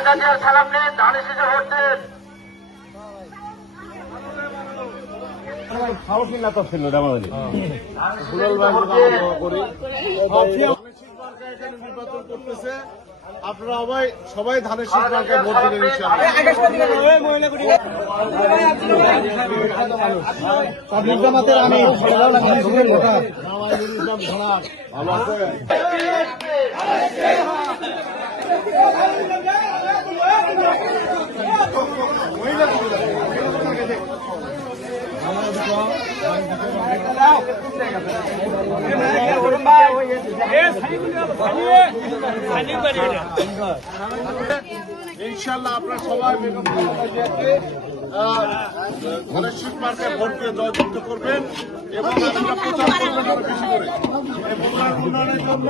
রবিউল ভাই খালেদা সালাম নেন ধানের শীষে ভোট দেন আপনারা সবাই সবাই ধানের মার্কায় ভোট জামায়াতুল ইসলাম ভালো আছে ইনশাল্লাহ আপনারা সবাই বেগম শীষ মার্কায় ভোট দিয়ে জয়যুক্ত করবেন এবং বেশি করে। উন্নয়নের জন্য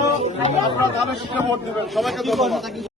আপনারা ধানের ভোট দিবেন। সবাইকে ধন্যবাদ।